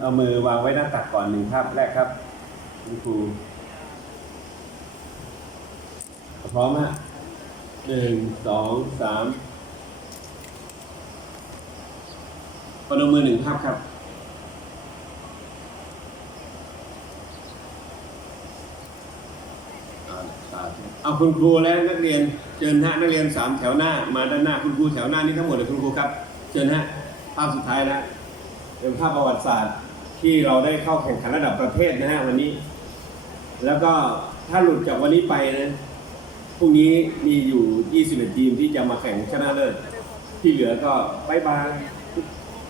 เอามือวางไว้หน้าตักก่อนหนึ่งภาพแรกครับคุณครูพร้อมฮะหนึ่งสองสามพนมมือหนึ่งภาพครับ เอาสาธุ เอาคุณครูและนักเรียนเชิญฮะนักเรียนสามแถวหน้ามาด้านหน้าคุณครูแถวหน้านี่ทั้งหมดเลยคุณครูครับเชิญฮะภาพสุดท้ายนะเป็นภาพประวัติศาสตร์ที่เราได้เข้าแข่งขันระดับประเทศนะฮะวันนี้ แล้วก็ถ้าหลุดจากวันนี้ไปนะพรุ่งนี้มีอยู่ 21 ทีมที่จะมาแข่งชนะเลิศที่เหลือก็บายบาย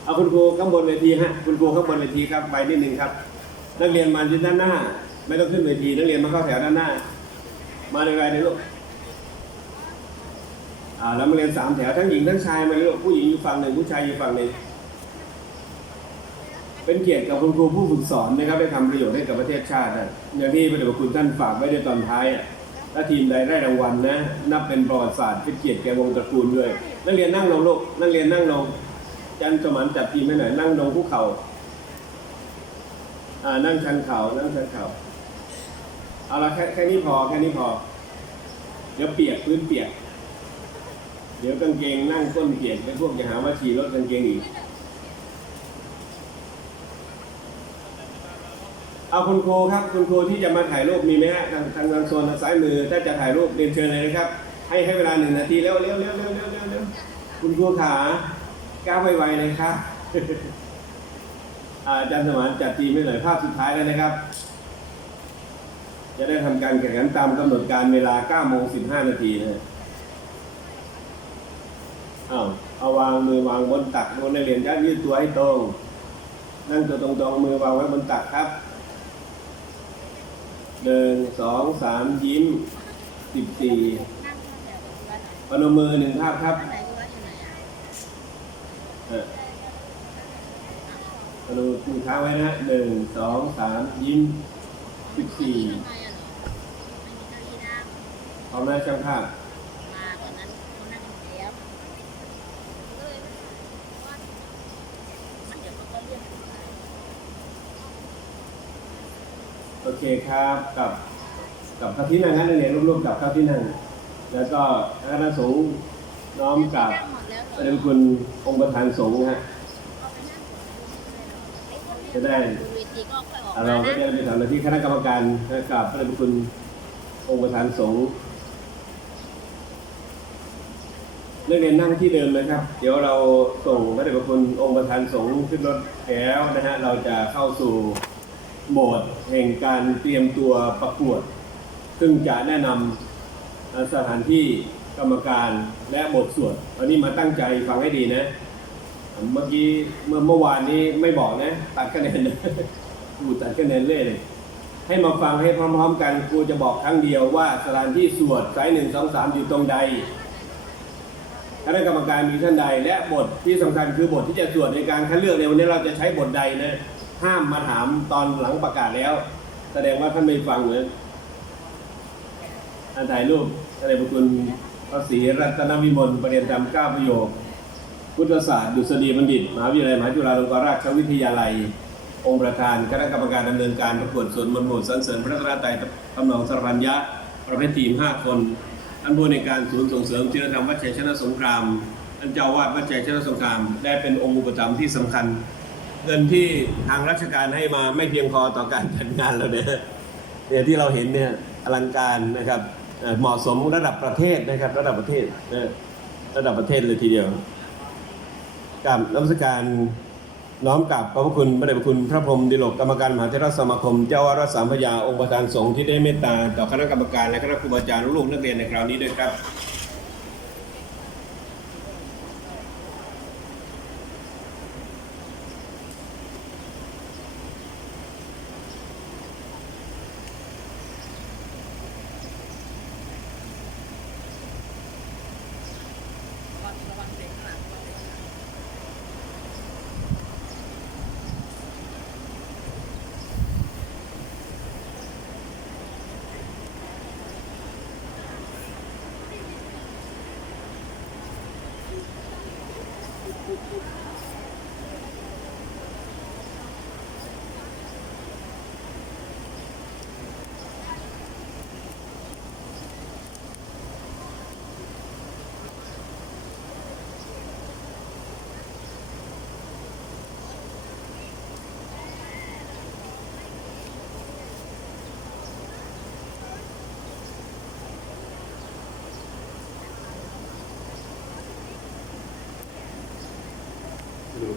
เอาคุณครูข้างบนเวทีฮะคุณครูข้างบนเวทีครับไปนิดนึงครับ นักเรียนมาที่ด้านหน้า ไม่ต้องขึ้นเวทีนักเรียนมาเข้าแถวด้านหน้า มาในวัยในลูกอ่าแล้วมาเรียนสามแถวทั้งหญิงทั้งชายมาเลยลูกผู้หญิงอยู่ฝั่งหนึ่งผู้ชายอยู่ฝั่งหนึ่งเป็นเกียรติกับคุณครูผู้ฝึกสอนนะครับได้ทำประโยชน์ให้กับประเทศชาตินะอย่างที่พระเดชพระคุณท่านฝากไว้ในตอนท้ายอะถ้าทีมใดได้รางวัลนะนับเป็นประวัติศาสตร์เป็นเกียรติแก่วงตระกูลด้วยนักเรียนนั่งลงลูกนักเรียนนั่งลงจันสมานจัดทีมให้หน่อยนั่งลงคุกเข่าอ่านั่งชันเข่านั่งชันเข่า เอาละแค่แค่นี้พอแค่นี้พอ เดี๋ยวเปียกพื้นเปียก เดี๋ยวกางเกงนั่งก้นเปียกเป็นพวกจะหาว่าฉี่รถกางเกงอีก เอาคุณครูครับ คุณครูที่จะมาถ่ายรูปมีไหมฮะทางทางทางโซนทางซ้ายมือ ถ้าจะถ่ายรูปเรียนเชิญเลยนะครับ ให้ให้เวลาหนึ่งนาทีเร็วเร็วเร็วเร็วเร็วเร็วเร็วคุณครูขาก้าวไวๆเลยครับอาอาจารย์สมานจัดทีมให้หน่อยภาพสุดท้ายแล้วนะครับ จะได้ทำการแข่งขันตามกำหนดการเวลา9โมง15 นาทีนะอ้าวเอาวางมือวางบนตักบนนักเรียนครับยืดตัวให้ตรง นั่งตัวตรงๆมือวางไว้บนตักครับหนึ่งสองสามยิ้มสิบสี่พนมมือหนึ่งภาพครับเออพนมมือค้าไว้นะหนึ่งสองสามยิ้มสิบสี่ พร้อมแล้วช่างภาพโอเคครับกับกับข้าที่นั่งนั้นเรียนรวมๆกับข้าที่นั่งแล้วก็คณะสงฆ์น้อมกับประเด็นคุณองค์ประธานสงฆ์ฮะจะได้เราก็ได้ไปถามหน้าที่คณะกรรมการนะกับพระเดชพระคุณองค์ประธานสงฆ์ นักเรียนนั่งที่เดิมนะครับ เดี๋ยวเราส่งพระเดชพระคุณองค์ประธานสงฆ์ขึ้นรถแล้วนะฮะเราจะเข้าสู่โหมดแห่งการเตรียมตัวประกวด ซึ่งจะแนะนำสถานที่กรรมการและบทสวดวันนี้มาตั้งใจฟังให้ดีนะ เมื่อกี้เมื่อเมื่อวานนี้ไม่บอกนะ ตัดคะแนนนะครูตัดคะแนนเล่เลยให้มาฟังให้พร้อม ๆ กันครูจะบอกครั้งเดียวว่าสถานที่สวดสายหนึ่งสองสามอยู่ตรงใด คณะกรรมการมีท่านใด และบทที่สำคัญคือบทที่จะสวดในการคัดเลือกในวันนี้เราจะใช้บทใดนะห้ามมาถามตอนหลังประกาศแล้ว แสดงว่าท่านไม่ฟังเหมือนอันถ่ายรูปแสดงบุคุณพระศรีรัตนวิมลประเด็นธรรมก้าประโยค พุทธศาสตร์ดุษฎีบัณฑิตมหาวิทยาลัยมหาจุฬาลงกรณราชวิทยาลัย องค์ประธานคณะกรรมการดำเนินการประกวดสวนมนต์หมู่สรรเสริญพระรัตนตรัยทำนองสรัญญะประเภททีม 5 คนานผู้ในการศูนย์ส่งเสริมจิตรธรรมวัดชัยชนะสงครามท่านเจ้าวาดวัดชัยชนะสงคราม ได้เป็นองค์อุปถัมภ์ที่สำคัญ เงินที่ทางราชการให้มาไม่เพียงพอต่อการจัดงานเราเนี่ยเนี่ยที่เราเห็นเนี่ยอลังการนะครับเหมาะสมระดับประเทศนะครับ ระดับประเทศระดับประเทศเลยทีเดียวกับนักวิชการ น้อมกับขอบพระคุณพระเดชพระคุณพระพรหมดิโลกกรรมการมหาเทรสมาคม เจ้าอาวาสสามพระยาองค์ประธานสงฆ์ที่ได้เมตตาต่อคณะกรรมการและคณะครูบาอาจารย์ลูกนักเรียนในคราวนี้ด้วยครับ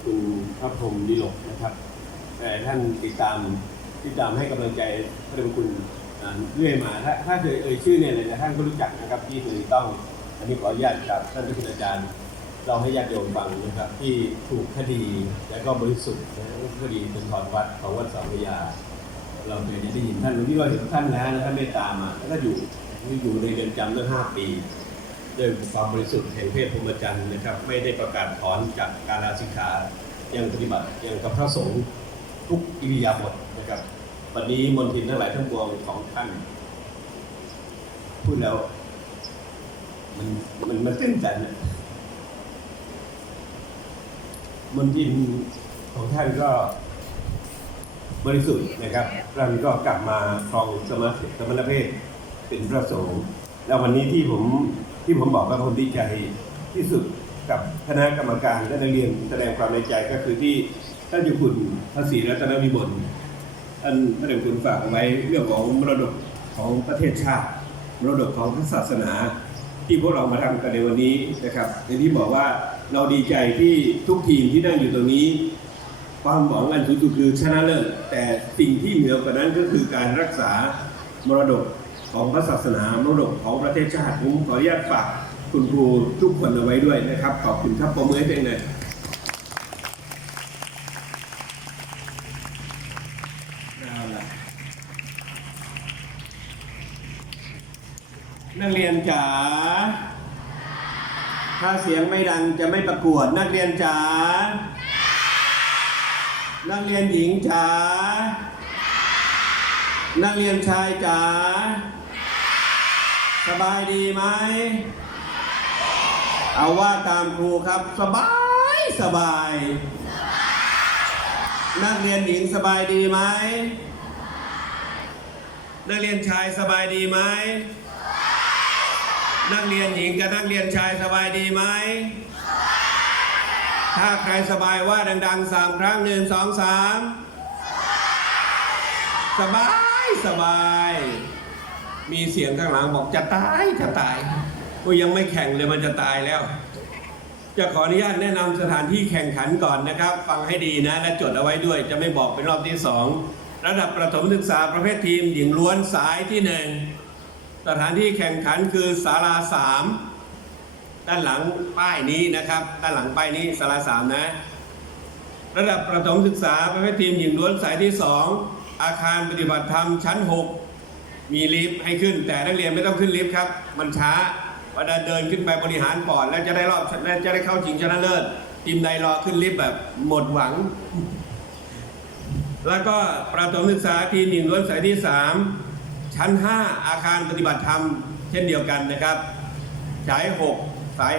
คุณพระพรหมดิลกนะครับแต่ท่านติดตามติดตามให้กำลังใจพระเดชพระคุณเรื่อยมา ถ้าถ้าเคยเอ่ยชื่อเนี่ยท่านก็รู้จักนะครับที่ถูกต้องอันนี้ขออนุญาตกับท่านที่เป็นอาจารย์เราให้ญาติโยมฟังนะครับ ที่ถูกคดีและก็บริสุทธิ์นะคดีเป็นถอนวัดของวัดสามพยา เราเคยได้ยินท่านหลวงพี่ก็เห็นท่านแล้วนะท่านเมตตามาแล้วก็อยู่อยู่ในเรือนจำตั้งห้าปี ด้วยความบริสุทธิ์แห่งเพศพรหมจรรย์นะครับ ไม่ได้ประกาศถอนจากการลาสิกขายังปฏิบัติยังกับพระสงฆ์ทุกอิริยาบถนะครับวันนี้มนทินทั้งหลายทั้งปวงของท่านพูดแล้ว มันมันมันตื้นตันนะมนทินของท่านก็บริสุทธิ์นะครับท่านก็กลับมาครองสมณสมณเพศเป็นพระสงฆ์แล้ววันนี้ที่ผม ที่ผมบอกว่าผมดีใจที่สุดกับคณะกรรมการและนักเรียนแสดงความในใจก็คือที่ท่านเจุคุณพระศรีรัตนวิบลท่านพระเดชคุณฝากไว้เรื่องของมรดกของประเทศชาติมรดกของพระศาสนา ที่พวกเรามาทำกันในวันนี้นะครับในที่บอกว่าเราดีใจที่ทุกทีมที่นั่งอยู่ตรงนี้ ความหวังอันสูงสุดคือชนะเลิศแต่สิ่งที่เหนือกว่านั้นก็คือการรักษามรดก ของพระศาสนามรดกของประเทศชาติผมขออนุญาตฝากคุณครูทุกคนเอาไว้ด้วยนะครับ ขอบคุณครับปรบมือให้ตัวเองหน่อยเล่ะนักเรียนจ๋า ถ้าเสียงไม่ดังจะไม่ประกวด นักเรียนจ๋า นักเรียนหญิงจ๋า นักเรียนชายจ๋า สบายดีไหม เอาว่าตามครูครับ สบายสบาย นักเรียนหญิงสบายดีไหม นักเรียนชายสบายดีไหม นักเรียนหญิงกับนักเรียนชายสบายดีไหม ถ้าใครสบายว่าดังๆสามครั้งหนึ่งสองสาม สบายสบาย มีเสียงข้างหลังบอกจะตายจะตายก็ยังไม่แข่งเลยมันจะตายแล้ว จะขออนุญาตแนะนำสถานที่แข่งขันก่อนนะครับ ฟังให้ดีนะ และจดเอาไว้ด้วย จะไม่บอกเป็นรอบที่สองระดับประถมศึกษาประเภททีม หญิงล้วนสายที่หนึ่งสถานที่แข่งขันคือศาลาสามด้านหลังป้ายนี้นะครับ ด้านหลังป้ายนี้สาราสามนะ ระดับประถมศึกษาประเภททีมหญิงล้วนสายที่สองอาคารปฏิบัติธรรมชั้น 6 มีลิฟต์ให้ขึ้น แต่นักเรียนไม่ต้องขึ้นลิฟต์ครับ มันช้าเวลาเดินขึ้นไปบริหารปอดแล้วจะได้รอบและจะได้เข้าชิงชนะเลิศทีมใดรอขึ้นลิฟต์แบบหมดหวัง แล้วก็ประถมศึกษาทีมหญิงล้วนสายที่ 3 ชั้น 5 อาคารปฏิบัติธรรม เช่นเดียวกันนะครับสาย 6 สาย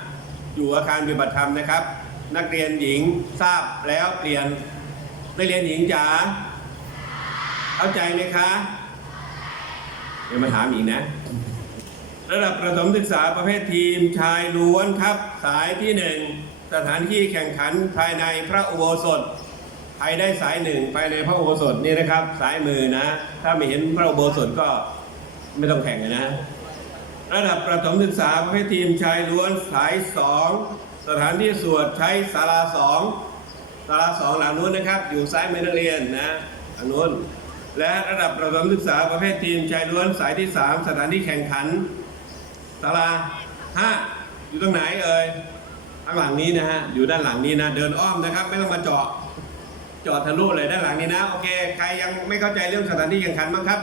5 อยู่อาคารปฏิบัติธรรมนะครับ นักเรียนหญิงทราบแล้วเปลี่ยนนักเรียนหญิงจ๋าเข้าใจไหมคะ ดี๋ยวมาถามอีกนะ ระดับประถมศึกษาประเภททีมชายล้วนครับ สายที่หนึ่งสถานที่แข่งขันภายในพระอุโบสถใครได้สายหนึ่งภายในพระอุโบสถนี่นะครับ สายมือนะ ถ้าไม่เห็นพระอุโบสถก็ไม่ต้องแข่งนะ ระดับประถมศึกษาประเภททีมชายล้วนสายสองสถานที่สวดใช้ศาลาสองศาลาสองหลังนู้นนะครับ อยู่ซ้ายมือนักเรียนนะหลังนู้น และระดับประถมศึกษาประเภททีมชายล้วนสายที่สามสถานที่แข่งขันศาลาห้าอยู่ตรงไหนเอ่ยข้างหลังนี้นะฮะอยู่ด้านหลังนี้นะ เดินอ้อมนะครับ ไม่ต้องมาเจาะเจาะทะลุเลยด้านหลังนี้นะโอเคใครยังไม่เข้าใจเรื่องสถานที่แข่งขันบ้างครับ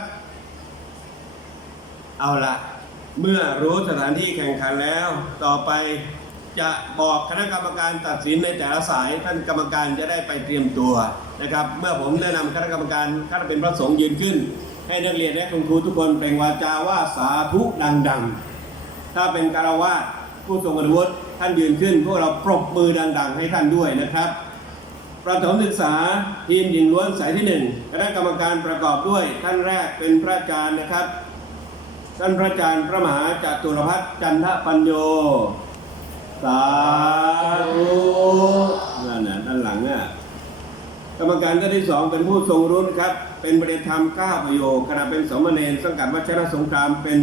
เอาละเมื่อรู้สถานที่แข่งขันแล้วต่อไป จะบอกคณะกรรมการตัดสินในแต่ละสาย ท่านกรรมการจะได้ไปเตรียมตัวนะครับ เมื่อผมแนะนำคณะกรรมการถ้าเป็นพระสงฆ์ยืนขึ้น ให้นักเรียนและคุณครูทุกคนเปล่งวาจาว่าสาธุดังๆ ถ้าเป็นคารวาสผู้ทรงคุณวุฒิท่านยืนขึ้น พวกเราปรบมือดัง ๆ ให้ท่านด้วยนะครับประถมศึกษาทีมหญิงล้วนสายที่หนึ่งคณะกรรมการประกอบด้วย ท่านแรกเป็นพระอาจารย์นะครับ ท่านพระอาจารย์พระมหาจตุรพัฒน์จันทปัญโย สาธุนั่นน่ะด้านหลังน่ะกรรมการท่านที่สองเป็นผู้ทรงรุ่นครับ เป็นประเด็นธรรมก้าประโยคขณะเป็นสมณเณรสังกัดวัชรสงครามเป็น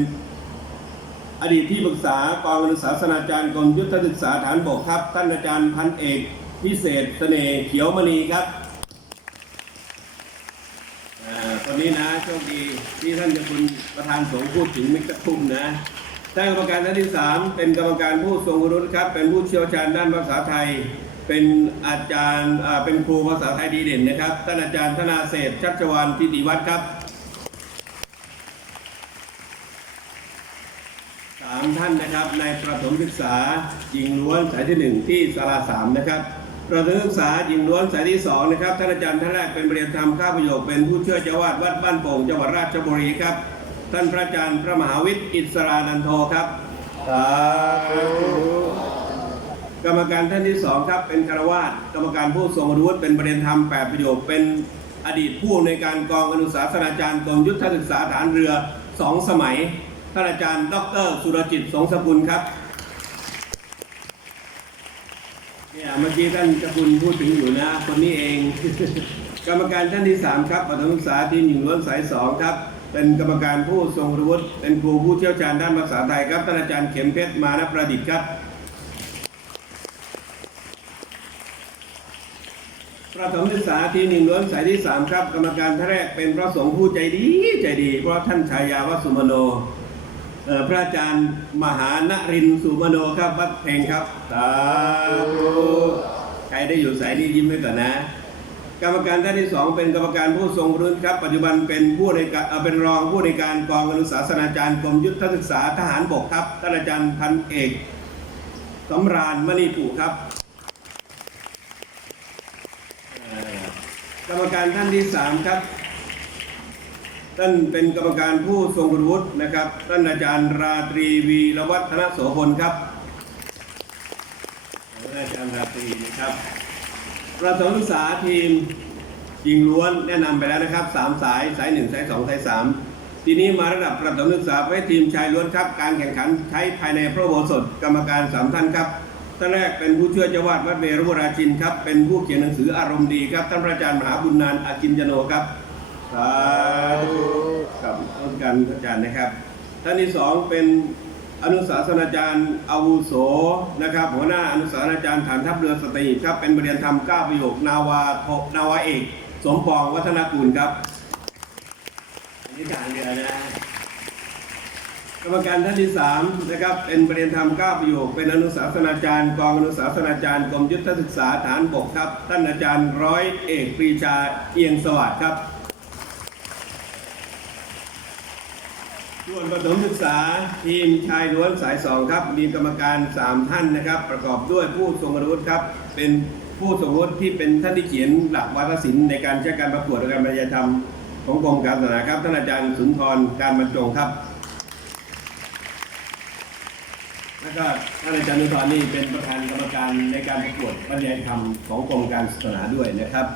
อดีตที่ปรึกษากองศาสนาจารย์กรมยุทธศึกษาฐานบกครับ ท่านอาจารย์พันเอก พิเศษเสน่ห์เขียวมณีครับตอนนี้นะโชคดีที่ท่านจะคุณประธานสงฆ์พูดถึงมิตรคุมนะ ท่านกรรมการท่านที่สามเป็นกรรมการผู้ทรงคุณวุฒิครับ เป็นผู้เชี่ยวชาญด้านภาษาไทย เป็นอาจารย์เป็นครูภาษาไทยดีเด่นนะครับท่านอาจารย์ธนาเศษชัชวานทิติวัฒน์ครับสามท่านนะครับในประถมศึกษาหญิงล้วนสายที่หนึ่งที่ศาลาสามนะครับประถมศึกษาหญิงล้วนสายที่สองนะครับท่านอาจารย์ท่านแรกเป็นบริยนธรรมข้าประโยคเป็นผู้ช่วยเจ้าวาดวัดบ้านโป่งจังหวัดราชบุรีครับ ท่านพระอาจารย์พระมหาวิทย์อิสรานันโทครับสาธุกรรมการท่านที่สองครับเป็นคารวาสกรรมการผู้ทรงรู้เป็นประเด็นธรรมแปดประโยคเป็นอดีตผู้ในวยการกองอนุสาสนาจารย์กรมยุทธศึกษาฐานเรือสองสมัยท่านอาจารย์ ดร สุรจิตสงสกุลครับเนี่ยเมื่อกี้ท่านเจ้าคุณพูดถึงอยู่นะ คนนี้เอง กรรมการท่านที่สามครับปฐมศึกษาทีมหญิงล้วนสายสองครับ เป็นกรรมการผู้ทรงรู้เป็นครูผู้เชี่ยวชาญด้านภาษาไทยครับท่านอาจารย์เข็มเพชรมานประดิษฐ์ครับ ประถมศึกษาทีมหญิงล้วนสายที่สามครับ กรรมการท่านแรกเป็นพระสงฆ์ผู้ใจดีใจดี เพราะท่านชายาวสุมโนพระอาจารย์มหานรินทร์สุมโนครับวัดเพลงครับสาธุใครได้อยู่สายนี้ยิ้มไว้ก่อนนะ กรรมการท่านที่สองเป็นกรรมการผู้ทรงรุ่นครับ ปัจจุบันเป็นผู้ในการเป็นรองผู้ในการกองอนุสาสนาจารย์กรมยุทธศึกษาทหารบกครับท่านอาจารย์พันเอกสำราญมณีปู่ครับ กรรมการท่านที่สามครับท่านเป็นกรรมการผู้ทรงคุณวุฒินะครับท่านอาจารย์ราตรีวีรวัฒนโสพลครับท่านอาจารย์ราตรีนะครับ ประถมศึกษาทีมหญิงล้วนแนะนำไปแล้วนะครับสามสายสายหนึ่งสายสองสายสามทีนี้มาระดับประถมศึกษาไว้ทีมชายล้วนครับ การแข่งขันใช้ภายในพระโบสถกรรมการสามท่านครับท่านแรกเป็นผู้ช่วยเจ้าวาดวัดเวรุวราชินครับ เป็นผู้เขียนหนังสืออารมณ์ดีครับ ท่านพระอาจารย์มหาบุญนานอากินจโนครับสาธุกับต้นการพระอาจารย์นะครับ ท่านที่สองเป็น อนุสาสนาจารย์อาวุโสนะครับหัวหน้าอนุสาสนาจารย์ฐานทัพเรือสตรีครับเป็นบริยนธรรมก้าประโยคนาวาโทนาวาเอก สมปองวัฒนกุลครับอันนี้ทหารเรือนะกรรมการท่านที่สามนะครับเป็นประเด็นธรรมก้าประโยค เป็นอนุสาสนาจารย์กองอนุสาสนาจารย์กรมยุทธศึกษาฐานบกครับ ท่านอาจารย์ร้อยเอกปรีชาเอียงสวัสดิ์ครับ ส่วนประถมศึกษาทีมชายล้วนสายสองครับ มีกรรมการ 3 ท่านนะครับ ประกอบด้วยผู้ทรงคุณวุฒิครับ เป็นผู้ทรงคุณวุฒิที่เป็นท่านที่เขียนหลักวาทศิลป์ในการใช้การประกวดและการบรรยายธรรมของกรมการศาสนาครับท่านอาจารย์สุนทรการบรรจงครับ แล้วก็ท่านอาจารย์นุทรนี่เป็นประธานกรรมการในการประกวดบรรยายธรรมของกรมการศาสนาด้วยนะครับ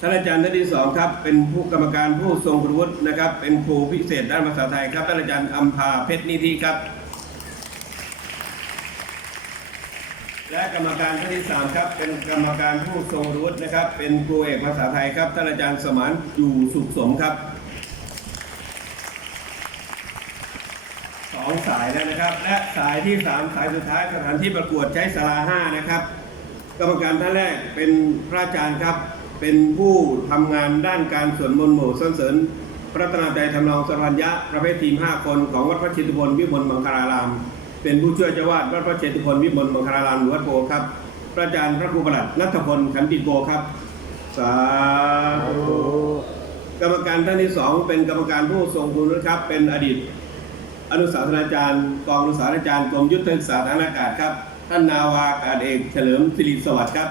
ท่านอาจารย์ท่านที่สองครับเป็นผู้กรรมการผู้ทรงคุณวุฒินะครับ เป็นครูพิเศษด้านภาษาไทยครับท่านอาจารย์อัมพาเพชรนิธิครับ และกรรมการท่านที่สามครับเป็นกรรมการผู้ทรงคุณวุฒินะครับ เป็นครูเอกภาษาไทยครับท่านอาจารย์สมานอยู่สุขสมครับสองสายแล้วนะครับ และสายที่สามสายสุดท้ายสถานที่ประกวดใช้สาราห้านะครับ กรรมการท่านแรกเป็นพระอาจารย์ครับ เป็นผู้ทำงานด้านการสวดมนต์หมู่สรรเสริญพระรัตนตรัยทำนองสรัญญะประเภททีม 5 คนของวัดพระเชตุพนวิมลมังคลาราม เป็นผู้ช่วยเจ้าวาดวัดพระเชตุพนวิมลมังคลารามหรือวัดโพครับพระอาจารย์พระครูประหลัดนัทพลขันติโกครับ สาธุกรรมการท่านที่สองเป็นกรรมการผู้ทรงคุณนะครับ เป็นอดีต อนุสาสนาจารย์กองอนุสาสนาจารย์กรมยุทธศึกษาทางอากาศครับ ท่านนาวาอากาศเอกเฉลิมสิริสวัสดิ์ครับ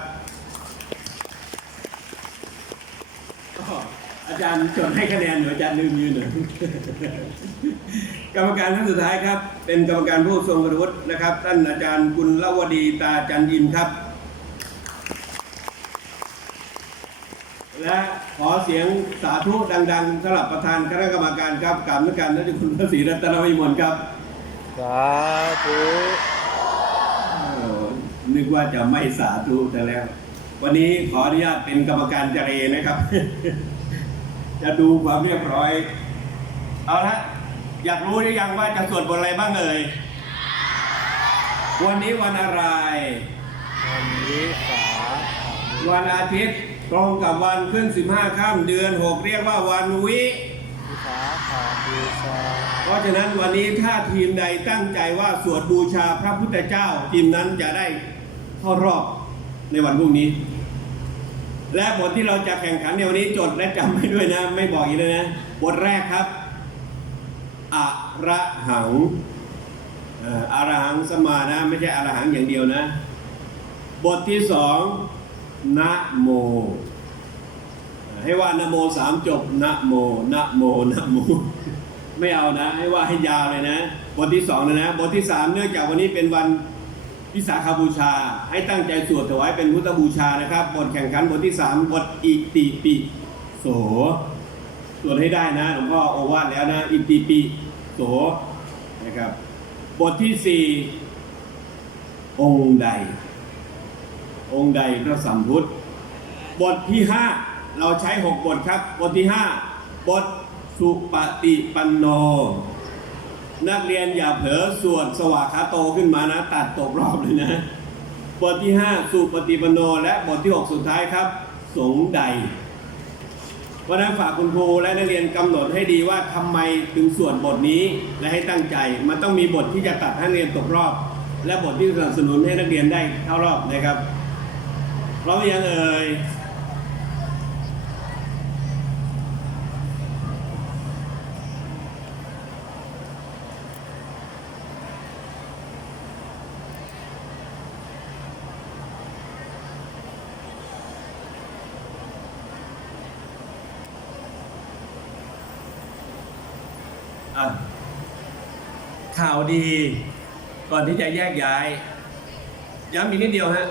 ก็ อาจารย์จดให้คะแนนหนูอาจารย์ลืมยืนหน่อยกรรมการท่านสุดท้ายครับ เป็นกรรมการผู้ทรงคุณวุฒินะครับ ท่านอาจารย์กุลลวดีตาจันอินครับ และขอเสียงสาธุดังๆสำหรับประธานคณะกรรมการครับกรรมการนักคุณพระศรีรัตนวิมลครับสาธุเออนึกว่าจะไม่สาธุแต่แล้ว วันนี้ขออนุญาตเป็นกรรมการเจเรนะครับ จะดูความเรียบร้อย เอาละอยากรู้หรือยังว่าจะสวดบทอะไรบ้างเอ่ยวันนี้วันอะไร วันนี้สาวันอาทิตย์ตรงกับวันขึ้น 15ค่ำเดือน 6 เรียกว่าวันวิวิสาขาบูชาเพราะฉะนั้นวันนี้ถ้าทีมใดตั้งใจว่าสวดบูชาพระพุทธเจ้า ทีมนั้นจะได้เข้ารอบในวันพรุ่งนี้ และบทที่เราจะแข่งขันในวันนี้จดและจำไว้ด้วยนะ ไม่บอกอีกเลยนะ บทแรกครับอะระหังอะระหังสมานะ ไม่ใช่อะระหังอย่างเดียวนะ บทที่สองนะโม ให้ว่านะโมสามจบนะโมนะโมนะโม ไม่เอานะ ให้ว่าให้ยาวเลยนะ บทที่สองนะนะ บทที่สามเนื่องจากวันนี้เป็นวัน วิสาขบูชา ให้ตั้งใจสวดถวายเป็นพุทธบูชานะครับ บทแข่งขันบทที่สามบทอิติปิโสสวดให้ได้นะหลวงพ่อโอวาทแล้วนะ อิติปิโสนะครับ บทที่สี่องค์ใด องค์ใดพระสัมพุทธ บทที่ห้าเราใช้หกบทครับ บทที่ห้าบทสุปฏิปันโน นักเรียนอย่าเผลอส่วดสวากขาโตขึ้นมานะ ตัดตกรอบเลยนะ บทที่ห้าสุปฏิปันโน และบทที่หกสุดท้ายครับ สงใดวันนั้นฝากคุณครูและนักเรียนกำหนดให้ดีว่าทำไมถึงส่วดบทนี้และให้ตั้งใจ มันต้องมีบทที่จะตัดให้นักเรียนตกรอบ และบทที่สนับสนุนให้นักเรียนได้เข้ารอบนะครับพร้อมยังเอ่ย อะข่าวดีก่อนที่จะแยกย้าย ย้ำอีกนิดเดียวฮะ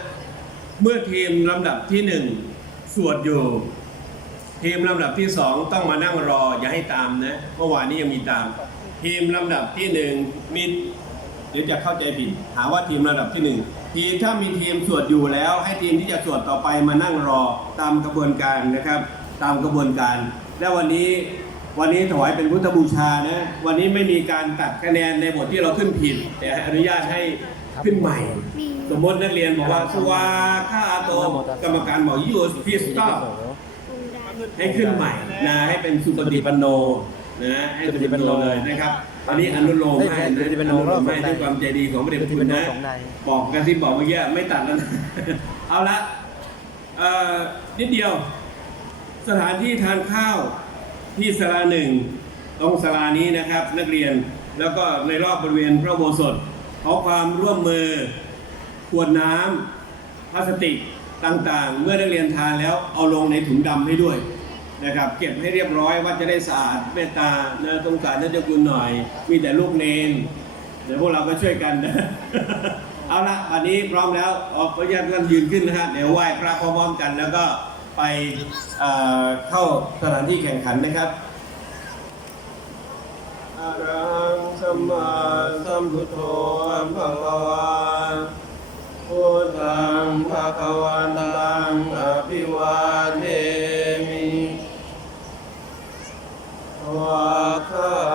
เมื่อทีมลำดับที่หนึ่งสวดอยู่ ทีมลำดับที่สองต้องมานั่งรออย่าให้ตามนะ เมื่อวานนี้ยังมีตาม ทีมลำดับที่หนึ่งมีเดี๋ยวจะเข้าใจผิดหาว่าทีมลำดับที่หนึ่งทีมถ้ามีทีมสวดอยู่แล้ว ให้ทีมที่จะสวดต่อไปมานั่งรอตามกระบวนการนะครับ ตามกระบวนการ และวันนี้ วันนี้ถวายเป็นพุทธบูชานะวันนี้ไม่มีการตัดคะแนนในบทที่เราขึ้นผิดแต่อนุญาตให้ขึ้นใหม่ สมมตินักเรียนบอกว่าสวาข้าโตกรรมการบอกยูสพิสตอให้ขึ้นใหม่นะให้เป็นสุปฏิปันโนนะให้สุปฏิปันโนเลยนะครับอันนี้อนุโลมให้นะอนุโลมให้ด้วยความใจดีของพระเดชพระคุณนะสองใดบอกกันที่บอกเมื่อกี้ไม่ตัดแล้วนะเอาละเอ่อนิดเดียว สถานที่ทานข้าว ที่สลาหนึ่งตรงสลานี้นะครับ นักเรียนแล้วก็ในรอบบริเวณพระโบสถขอความร่วมมือขวดน้ำพลาสติกต่างๆ เมื่อนักเรียนทานแล้วเอาลงในถุงดำให้ด้วยนะครับเก็บให้เรียบร้อยว่าจะได้สะอาดเมตตาเนื้อสงสารน่าจะคุณหน่อย มีแต่ลูกเนนเดี๋ยวพวกเราก็ช่วยกันนะเอาละวันนี้พร้อมแล้วออกขออนุญาตกันยืนขึ้นนะฮะเดี๋ยวไหว้พระพร้อมๆกันแล้วก็ ไปเอ่อเข้าสถานที่แข่งขันนะครับอะระหังสัมมาสัมพุทโธภะคะวาพุทธังภะคะวันตังอภิวาเทมิวะคา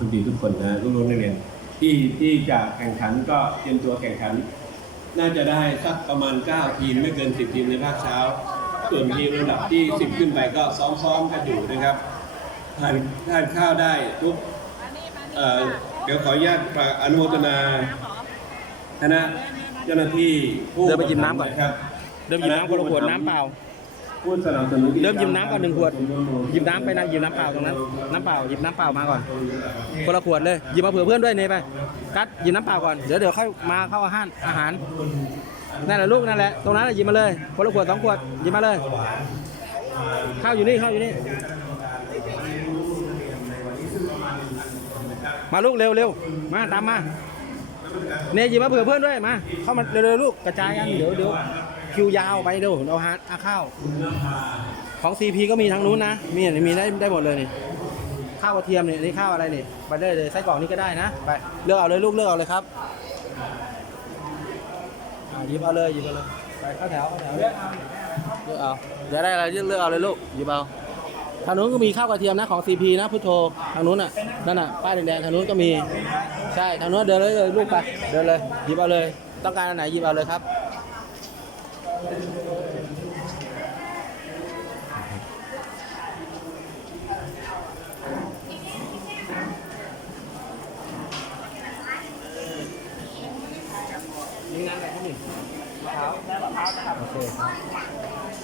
ทุกทีทุกคนนะลูกๆนักเรียนที่ที่จะแข่งขันก็เตรียมตัวแข่งขัน น่าจะได้สักประมาณ 9 ทีมไม่เกิน 10 ทีมในภาคเช้า ส่วนทีมระดับที่ 10 ขึ้นไปก็ซ้อมๆกันอยู่นะครับทานทานข้าวได้ทุกเอ่อเดี๋ยวขออนุญาตฝากอนุโมทนาคณะเจ้าหน้าที่ผู้เดินไปหยิบน้ำก่อนครับเดิมหยิบน้ำคนละขวดน้ำเปล่า ผู้สนับสนุนเดิมหยิบน้ำก่อนหนึ่งขวดหยิบน้ำไปนะหยิบน้ำเปล่าตรงนั้นน้ำเปล่าหยิบน้ำเปล่ามาก่อนคนละขวดเลยหยิบมาเผื่อเพื่อนด้วยเนยไปกัดหยิบน้ำเปล่าก่อนเดี๋ยวเดี๋ยวค่อยมาเข้าอาหารอาหารนั่นแหละลูกนั่นแหละตรงนั้นหละหยิบมาเลยคนละขวดสองขวดหยิบมาเลยข้าวอยู่นี่ข้าวอยู่นี่มาลูกเร็วเร็วมาตามมาเนยหยิบมาเผื่อเพื่อนด้วยมาเข้ามาเร็วๆลูกกระจายกันเดี๋ยวเดี๋ยว คิวยาวไปเดี๋ยวเอาอาหารเอาข้าว ของ CP ก็มีทางนู้นนะ มีอันนี้มีได้ได้หมดเลยนี่ ข้าวกระเทียมนี่อันนี่ข้าวอะไรนี่ไปได้เลยไส้กรอกนี่ก็ได้นะ ไป เลือกเอาเลยลูกเลือกเอาเลยครับหยิบเอาเลยหยิบเอาเลย ไปเข้าแถวเข้าแถวเลือกเอาเลือกเอาเดี๋ยวได้อะไรเลือกเอาเลยลูกหยิบเอาทางนู้นก็มีข้าวกระเทียมนะของ CP นะพุทโธทางนู้นน่ะนั่นน่ะป้ายแดงๆทางนู้นก็มีใช่ทางนู้นเดินเลยเลยลูกไปเดินเลยหยิบเอาเลย ต้องการอันไหนหยิบเอาเลยครับ นี่งานอะไรครับนี่มะพร้าวมะพร้าวนะครับโอเค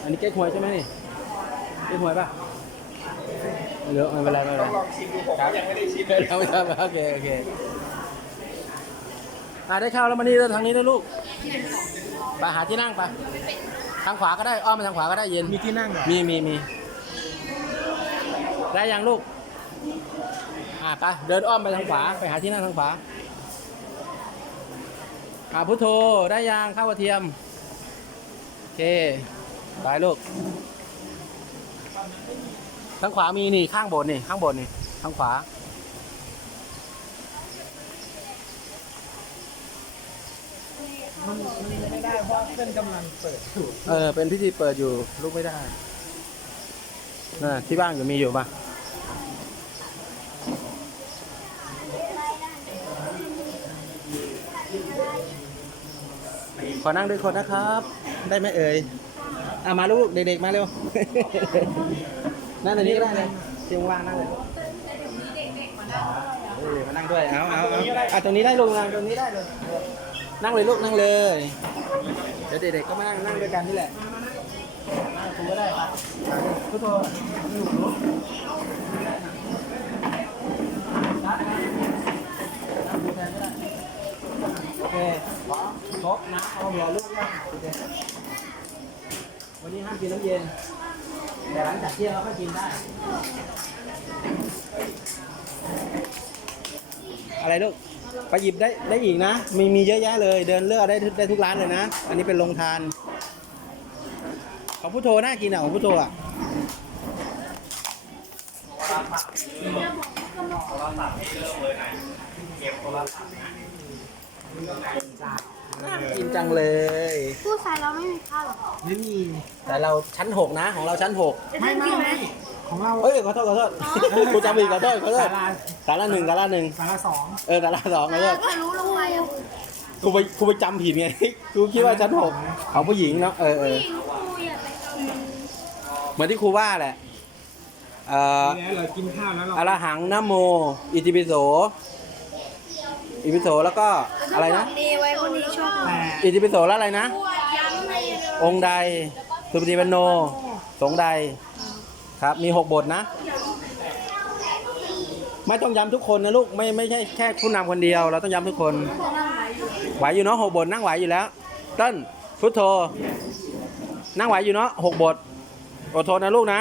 อันนี้เก๊กฮวยใช่ไหมนี่เก๊กฮวยป่ะไม่รู้ไม่เป็นไรไม่เป็นไรลองชิมดูผมยังไม่ได้ชิมเลยไม่ใช่โอเคโอเคอะได้ข้าวแล้วมานี่แล้วทางนี้ด้วยลูก ไปหาที่นั่งไปทางขวาก็ได้อ้อมไปทางขวาก็ได้เย็น มีที่นั่งมีมีมีได้ยังลูก อะไปเดินอ้อมไปทางขวาไปหาที่นั่งทางขวาอ่าพุทโธได้ยางข้าวกระเทียม โอเคไปลูกข้างขวามีนี่ข้างบนนี่ข้างบนนี่ข้างขวา ไม่ได้เพราะเพื่อนกำลังเปิดอยู่เออ เป็นพิธีเปิดอยู่ลูกไม่ได้น่ะที่บ้านอยู่มีอยู่ปะขอนั่งด้วยคนนะครับ ได้ไหมเอ่ยอะมาลูกเด็กๆมาเร็ว นั่งตรงนี้ก็ได้เลยเตียงว่างนั่งเลยเออมานั่งด้วยเอาเอาเอาอะตรงนี้ได้ลงนั่งตรงนี้ได้เลย นั่งเลยลูกนั่งเลย เดี๋ยวเด็กๆก็มานั่งนั่งด้วยกันนี่แหละนั่งคุณก็ได้ปะพุทโธโอเคครบน้ำเอาหลือลูกยังโอเควันนี้ห้ามกินน้ำเย็น แต่หลังจากเที่ยงเราก็กินได้ อะไรลูก ไปหยิบได้ได้อีกนะ มีมีเยอะแยะเลย เดินเลือกได้ทุกได้ทุกร้านเลยนะ อันนี้เป็นโรงทาน ของพุทโธน่ากินอะของพุทโธอะน่ากินจังเลย ผู้ชายเราไม่มีข้าวหรอ ไม่มี แต่เราชั้นหกนะ ของเราชั้นหก ไม่ไม่ไม่ ของเราเอ้ยขอโทษขอโทษกูจำผิดขอโทษขอโทษสาราสาระหนึ่งสาระหนึ่งสาราสองเออสาระสองขอโทษทะลุลงไปอะกูไปกูไปจำผิดไงกูคิดว่าชั้นหกของผู้หญิงเนาะเออเออผู้หญิงครูอย่าไปเอาเหมือนที่ครูว่าแหละเอ่อแล้วเรากินข้าวแล้วเราอรหังนะโม อิติปิโสอิติปิโสแล้วก็อะไรนะดีไว้คนนี้ชอบแต่อิติปิโสแล้วอะไรนะย้ำให้องค์ใดสุปฏิปันโน สงฆ์ใด ครับ มีหกบทนะ ไม่ต้องย้ำทุกคนนะลูก ไม่ไม่ใช่แค่ผู้นำคนเดียว เราต้องย้ำทุกคน ไหวอยู่เนาะหกบทนั่งไหวอยู่แล้ว เต้นพุทโธ นั่งไหวอยู่เนาะหกบท อดทนนะลูกนะ